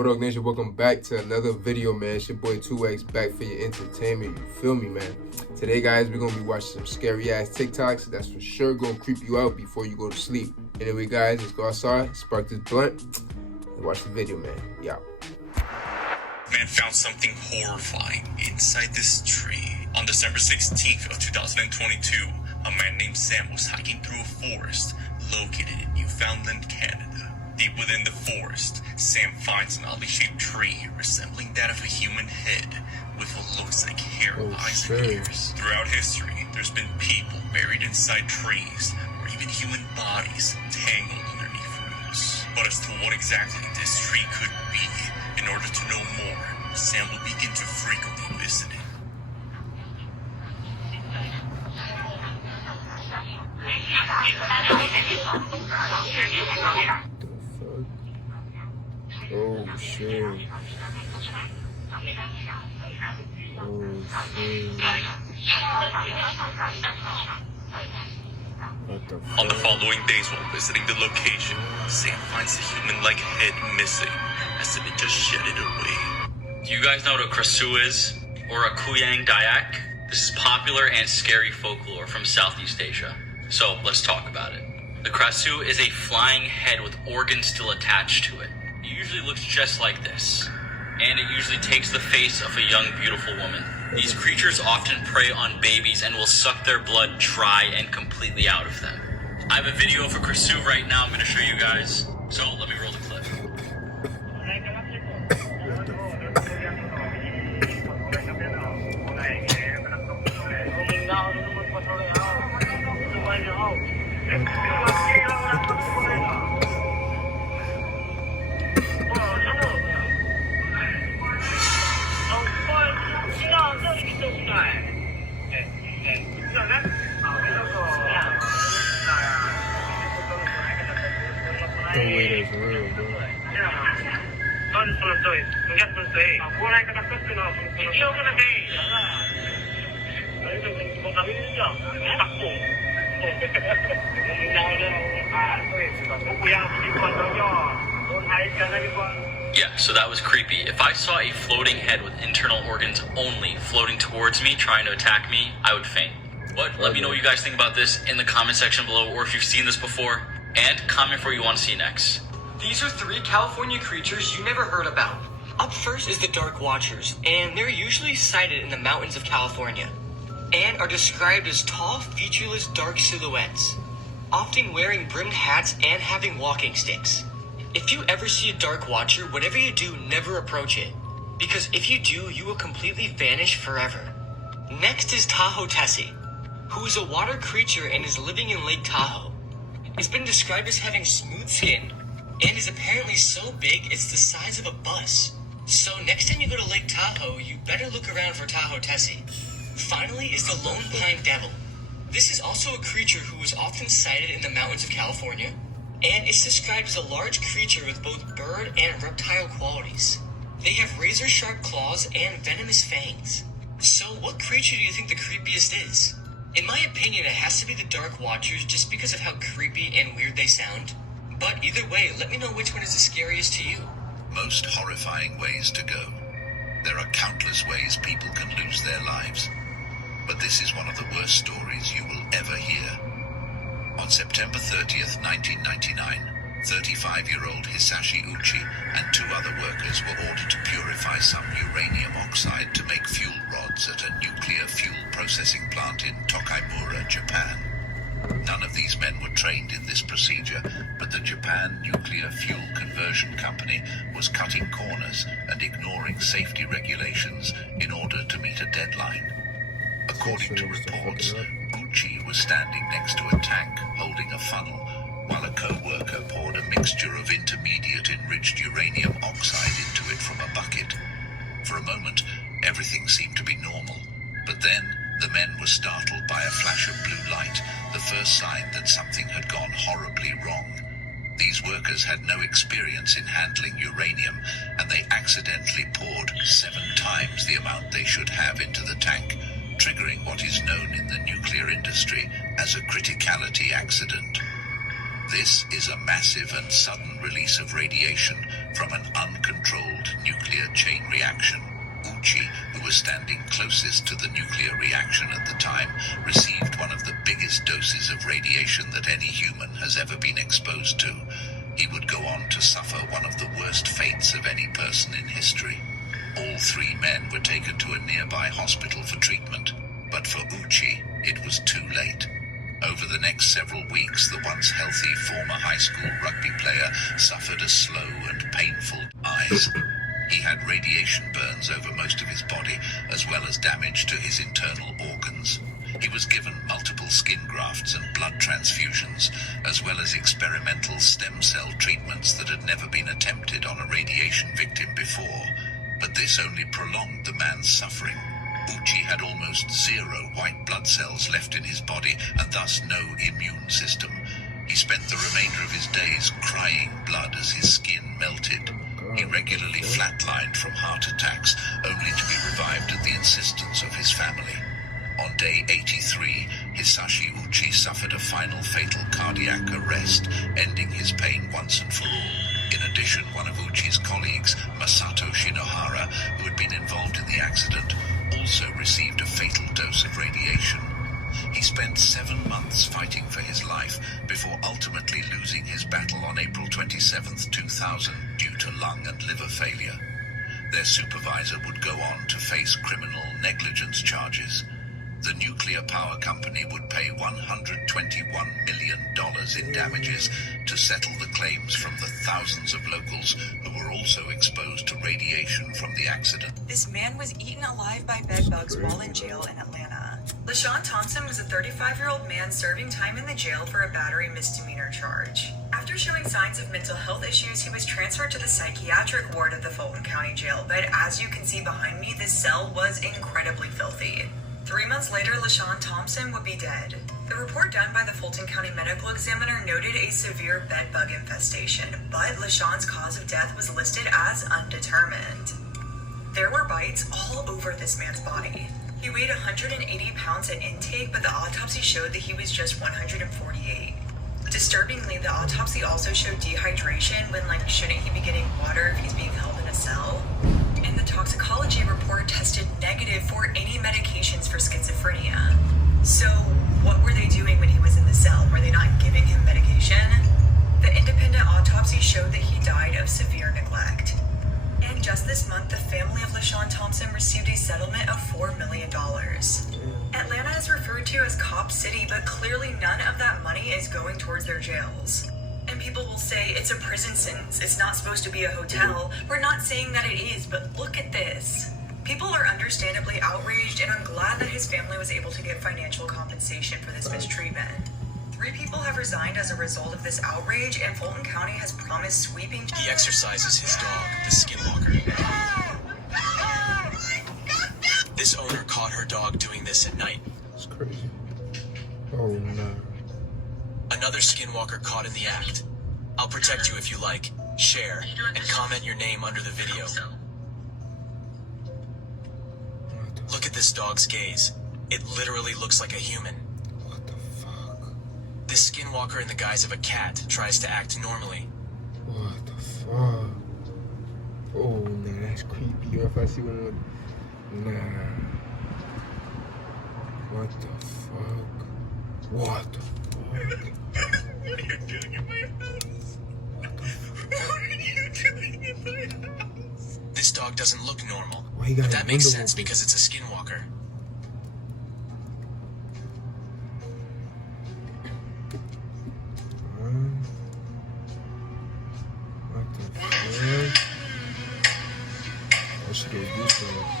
Bulldog Nation? Welcome back to another video, man. It's your boy 2X back for your entertainment. You feel me, man? Today, guys, we're gonna be watching some scary ass TikToks that's for sure gonna creep you out before you go to sleep. Anyway, guys, let's go outside, spark this blunt, and watch the video, man. Yeah. Man found something horrifying inside this tree. On December 16th of 2022, a man named Sam was hiking through a forest located in Newfoundland, Canada. Deep within the forest, Sam finds an oddly shaped tree resembling that of a human head with what looks like hair, eyes, and ears. Throughout history, there's been people buried inside trees or even human bodies tangled underneath roots. But as to what exactly this tree could be, in order to know more, Sam will begin to frequently visit it. Oh shit. Oh shit. What the fuck? On the following days while visiting the location, Sam finds the human-like head missing, as if it just shedded away. Do you guys know what a Krasu is? Or a Kuyang Dayak? This is popular and scary folklore from Southeast Asia. So let's talk about it. The Krasu is a flying head with organs still attached to it. It usually looks just like this, and it usually takes the face of a young, beautiful woman. These creatures often prey on babies and will suck their blood dry and completely out of them. I have a video of a Krasu right now I'm going to show you guys, so let me roll the clip. The weight is real, bro. Yeah, so that was creepy. If I saw a floating head with internal organs only floating towards me, trying to attack me, I would faint. But let me know what you guys think about this in the comment section below, or if you've seen this before, and comment for what you want to see next. These are 3 California creatures you never heard about. Up first is the Dark Watchers, and they're usually sighted in the mountains of California, and are described as tall, featureless, dark silhouettes, often wearing brimmed hats and having walking sticks. If you ever see a Dark Watcher, whatever you do, never approach it, because if you do, you will completely vanish forever. Next is Tahoe Tessie, who is a water creature and is living in Lake Tahoe. It's been described as having smooth skin, and is apparently so big it's the size of a bus. So next time you go to Lake Tahoe, you better look around for Tahoe Tessie. Finally is the Lone Pine Devil. This is also a creature who is often sighted in the mountains of California, and it's described as a large creature with both bird and reptile qualities. They have razor-sharp claws and venomous fangs. So what creature do you think the creepiest is? In my opinion, it has to be the Dark Watchers just because of how creepy and weird they sound. But either way, let me know which one is the scariest to you. Most horrifying ways to go. There are countless ways people can lose their lives, but this is one of the worst stories you will ever hear. On September 30th, 1999, 35-year-old Hisashi Uchi and 2 other workers were ordered to purify some uranium oxide to make fuel rods at a nuclear fuel processing plant in Tokaimura, Japan. None of these men were trained in this procedure, but the Japan Nuclear Fuel Conversion Company was cutting corners and ignoring safety regulations in order to meet a deadline. According to reports, Uchi was standing next to a tank holding a funnel, while a co-worker poured a mixture of intermediate enriched uranium oxide into it from a bucket. For a moment, everything seemed to be normal, but then the men were startled by a flash of blue light, the first sign that something had gone horribly wrong. These workers had no experience in handling uranium, and they accidentally poured 7 times the amount they should have into the tank, triggering what is known in the nuclear industry as a criticality accident. This is a massive and sudden release of radiation from an uncontrolled chain reaction. Uchi, who was standing closest to the nuclear reaction at the time, received one of the biggest doses of radiation that any human has ever been exposed to. He would go on to suffer one of the worst fates of any person in history. All three men were taken to a nearby hospital for treatment, but for Uchi, it was too late. Over the next several weeks, the once healthy former high school rugby player suffered a slow and painful demise. He had radiation burns over most of his body, as well as damage to his internal organs. He was given multiple skin grafts and blood transfusions, as well as experimental stem cell treatments that had never been attempted on a radiation victim before. But this only prolonged the man's suffering. Uchi had almost zero white blood cells left in his body, and thus no immune system. He spent the remainder of his days crying blood as his skin melted. He regularly flatlined from heart attacks, only to be revived at the insistence of his family. On day 83, Hisashi Uchi suffered a final fatal cardiac arrest, ending his pain once and for all. In addition, one of Uchi's colleagues, Masato Shinohara, who had been involved in the accident, also received a fatal dose of radiation. He spent 7 months fighting for his life before ultimately losing his battle on April 27, 2000, due to lung and liver failure. Their supervisor would go on to face criminal negligence charges. The nuclear power company would pay $121 million in damages to settle the claims from the thousands of locals who were also exposed to radiation from the accident. This man was eaten alive by bedbugs while in jail in Atlanta. LaShawn Thompson was a 35-year-old man serving time in the jail for a battery misdemeanor charge. After showing signs of mental health issues, he was transferred to the psychiatric ward of the Fulton County Jail, but as you can see behind me, this cell was incredibly filthy. 3 months later, LaShawn Thompson would be dead. The report done by the Fulton County Medical Examiner noted a severe bedbug infestation, but LaShawn's cause of death was listed as undetermined. There were bites all over this man's body. He weighed 180 pounds at intake, but the autopsy showed that he was just 148. Disturbingly, the autopsy also showed dehydration when, shouldn't he be getting water if he's being held in a cell? And the toxicology report tested negative for any medications for schizophrenia. So, what were they doing when he was in the cell? Were they not giving him medication? The independent autopsy showed that he died of severe neglect. And just this month, the family of LaShawn Thompson received a settlement of $4 million. Atlanta is referred to as Cop City, but clearly none of that money is going towards their jails. And people will say it's a prison sentence, it's not supposed to be a hotel. We're not saying that it is, but look at this. People are understandably outraged, and I'm glad that his family was able to get financial compensation for this mistreatment. 3 people have resigned as a result of this outrage, and Fulton County has promised sweeping... He exercises his dog, the Skinwalker. This owner caught her dog doing this at night. It's crazy. Oh no. Another Skinwalker caught in the act. I'll protect you if you like. Share, and comment your name under the video. Look at this dog's gaze. It literally looks like a human. What the fuck? This Skinwalker in the guise of a cat tries to act normally. What the fuck? Oh, nah, that's creepy. If I see one, nah. What the fuck? What the fuck? What are you doing in my house? What are you doing in my house? This dog doesn't look normal. Why you got But a that makes window sense open? because it's a Skinwalker. What the fuck? I should get goosebumps.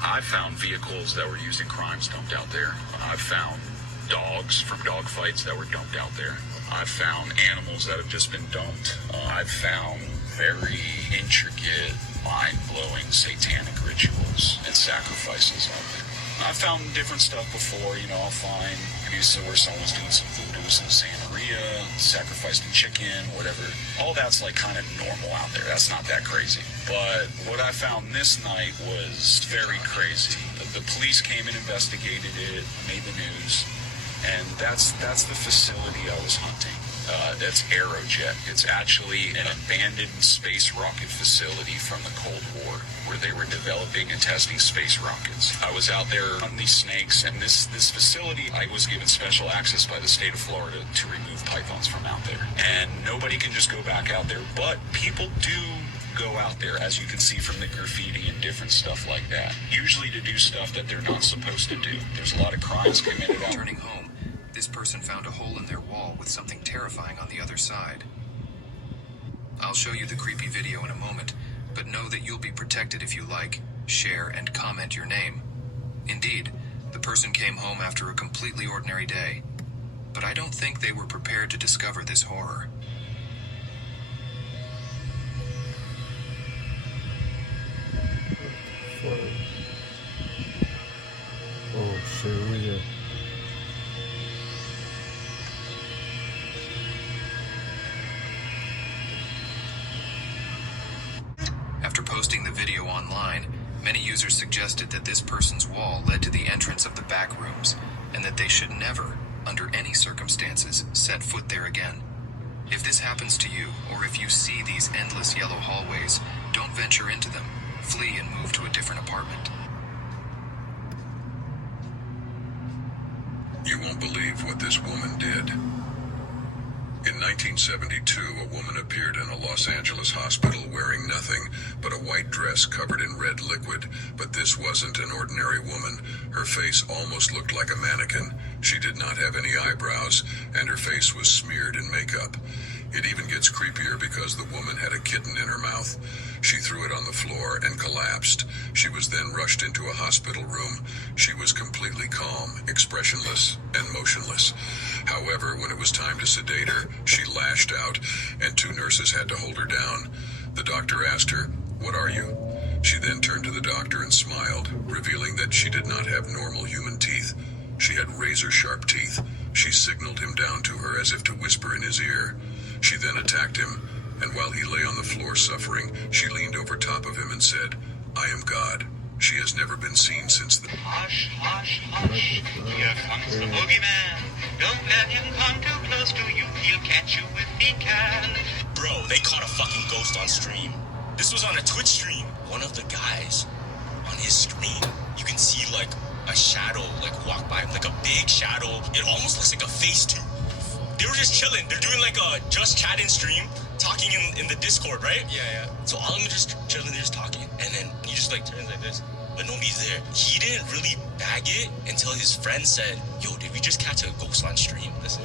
I've found vehicles that were used in crimes dumped out there. I've found dogs from dog fights that were dumped out there. I've found animals that have just been dumped. I've found very intricate, mind-blowing satanic rituals and sacrifices out there. I've found different stuff before, I'll find abuses where someone's doing some voodoo, some Santeria, sacrificing chicken, whatever. All that's kind of normal out there. That's not that crazy. But what I found this night was very crazy. The police came and investigated it, made the news, and that's the facility I was hunting. That's Aerojet. It's actually an abandoned space rocket facility from the Cold War where they were developing and testing space rockets. I was out there on these snakes, and this facility, I was given special access by the state of Florida to remove pythons from out there. And nobody can just go back out there, but people do go out there, as you can see from the graffiti and different stuff like that, usually to do stuff that they're not supposed to do. There's a lot of crimes committed out. Returning home, this person found a hole in their wall with something terrifying on the other side. I'll show you the creepy video in a moment, but know that you'll be protected if you like, share, and comment your name. Indeed, the person came home after a completely ordinary day, but I don't think they were prepared to discover this horror. Oh shit, where you? After posting the video online, many users suggested that this person's wall led to the entrance of the back rooms, and that they should never, under any circumstances, set foot there again. If this happens to you, or if you see these endless yellow hallways, don't venture into them. Flee and move to a different apartment. You won't believe what this woman did. In 1972, a woman appeared in a Los Angeles hospital wearing nothing but a white dress covered in red liquid. But this wasn't an ordinary woman. Her face almost looked like a mannequin. She did not have any eyebrows, and her face was smeared in makeup. It even gets creepier because the woman had a kitten in her mouth. She threw it on the floor and collapsed. She was then rushed into a hospital room. She was completely calm, expressionless, and motionless. However, when it was time to sedate her, she lashed out, and 2 nurses had to hold her down. The doctor asked her, "What are you?" She then turned to the doctor and smiled, revealing that she did not have normal human teeth. She had razor-sharp teeth. She signaled him down to her as if to whisper in his ear. She then attacked him, and while he lay on the floor suffering, she leaned over top of him and said, "I am God." She has never been seen since the... Hush, hush, hush. Here comes the boogeyman. Don't let him come too close to you. He'll catch you if he can. Bro, they caught a fucking ghost on stream. This was on a Twitch stream. One of the guys on his screen, you can see like a shadow like walk by him, like a big shadow. It almost looks like a face too. They were just chilling. They're doing like a just chatting stream, talking in the Discord, right? Yeah. So all of them just chilling, they're just talking. And then he just like turns like this, but nobody's there. He didn't really bag it until his friend said, "Yo, did we just catch a ghost on stream? Listen,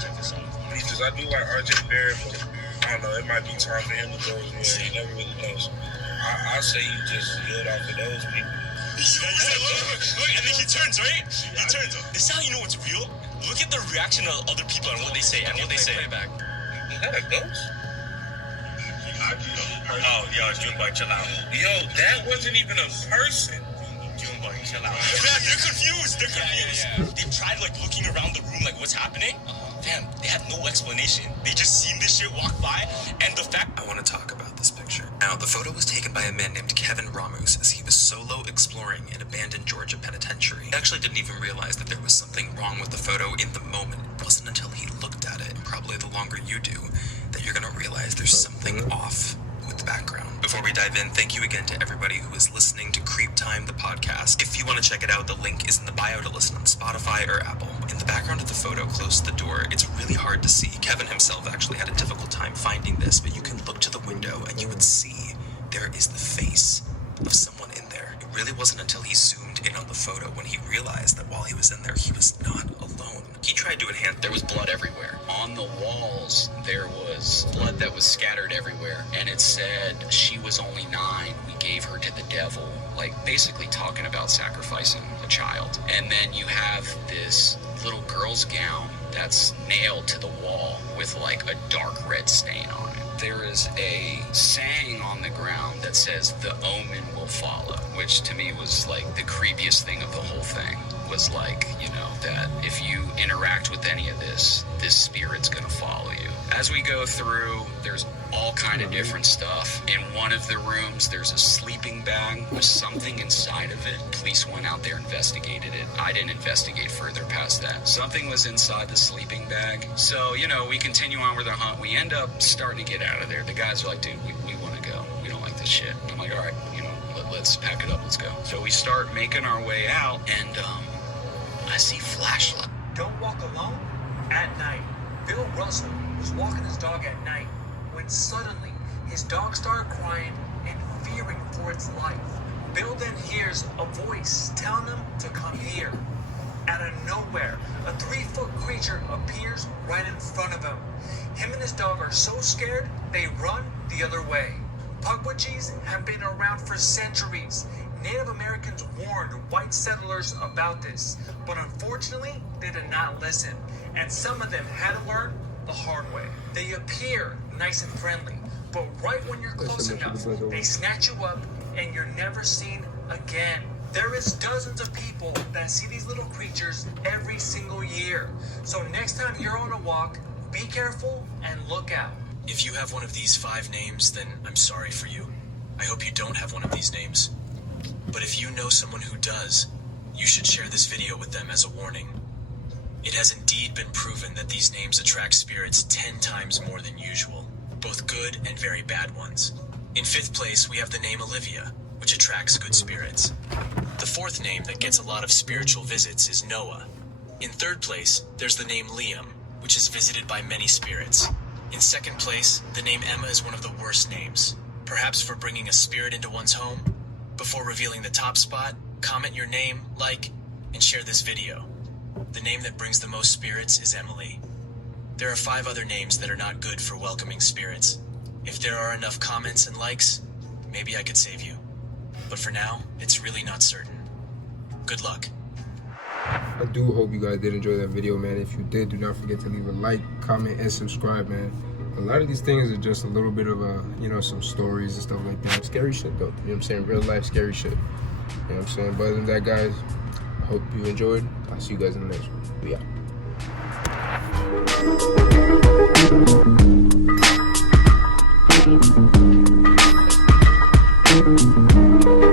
check this out." Because I do like RJ Barrett, but I don't know, it might be time for him to go. You never really know. So I say you just yield off of those people. Look, and then he turns, right? He turns. This is how you know it's real. Look at the reaction of other people and what they say. Play back. Is that a ghost? Oh, yo, Junebug, chill out. Yo, that wasn't even a person. Junebug, chill out. Yeah, they're confused. Yeah. They tried like looking around the room, like what's happening. Damn, they had no explanation. They just seen this shit walk by, and the fact. I want to talk about this picture. Now, the photo was taken by a man named Kevin Ramos as he was solo exploring an abandoned Georgia penitentiary. He actually didn't even realize that there was something wrong with the photo in the moment. It wasn't until he looked at it, and probably the longer you do, that you're going to realize there's something off with the background. Before we dive in, thank you again to everybody who is listening to Creep Time, the podcast. If you want to check it out, the link is in the bio to listen on Spotify or Apple. In the background of the photo close to the door, it's really hard to see. Kevin himself actually had a difficult time finding this, but you can look to the window and you would see there is the face of someone in there. It really wasn't until he zoomed in on the photo when he realized that while he was in there, he was not alone. He tried to enhance. There was blood everywhere. On the walls, there was blood that was scattered everywhere. And it said, "She was only 9. We gave her to the devil." Like, basically talking about sacrificing a child. And then you have this little girl's gown that's nailed to the wall with, like, a dark red stain on it. There is a saying on the ground that says, "The omen will follow," which to me was, like, the creepiest thing of the whole thing. Was like, you know, that if you interact with any of this spirit's gonna follow you. As we go through, there's all kind of different stuff. In one of the rooms, there's a sleeping bag with something inside of it. Police went out there, investigated it. I didn't investigate further past that. Something was inside the sleeping bag. So, you know, we continue on with our hunt. We end up starting to get out of there. The guys are like, dude, we want to go. We don't like this shit. I'm like, all right, you know, let's pack it up, let's go. So we start making our way out, and I see flashlight. Don't walk alone at night. Bill Russell was walking his dog at night when suddenly his dog started crying and fearing for its life. Bill then hears a voice telling him to come here. Out of nowhere, a 3-foot creature appears right in front of him. Him and his dog are so scared, they run the other way. Pukwudgies have been around for centuries. Native Americans warned white settlers about this, but unfortunately, they did not listen, and some of them had to learn the hard way. They appear nice and friendly, but right when you're close enough, they snatch you up and you're never seen again. There is dozens of people that see these little creatures every single year. So next time you're on a walk, be careful and look out. If you have one of these 5 names, then I'm sorry for you. I hope you don't have one of these names. But if you know someone who does, you should share this video with them as a warning. It has indeed been proven that these names attract spirits 10 times more than usual, both good and very bad ones. In 5th place, we have the name Olivia, which attracts good spirits. The 4th name that gets a lot of spiritual visits is Noah. In 3rd place, there's the name Liam, which is visited by many spirits. In 2nd place, the name Emma is one of the worst names, perhaps for bringing a spirit into one's home. Before revealing the top spot, comment your name, like, and share this video. The name that brings the most spirits is Emily. There are 5 other names that are not good for welcoming spirits. If there are enough comments and likes, maybe I could save you. But for now, it's really not certain. Good luck. I do hope you guys did enjoy that video, man. If you did, do not forget to leave a like, comment, and subscribe, man. A lot of these things are just a little bit of some stories and stuff like that. Scary shit, though. You know what I'm saying? Real life scary shit. You know what I'm saying? But other than that, guys, I hope you enjoyed. I'll see you guys in the next one. We out.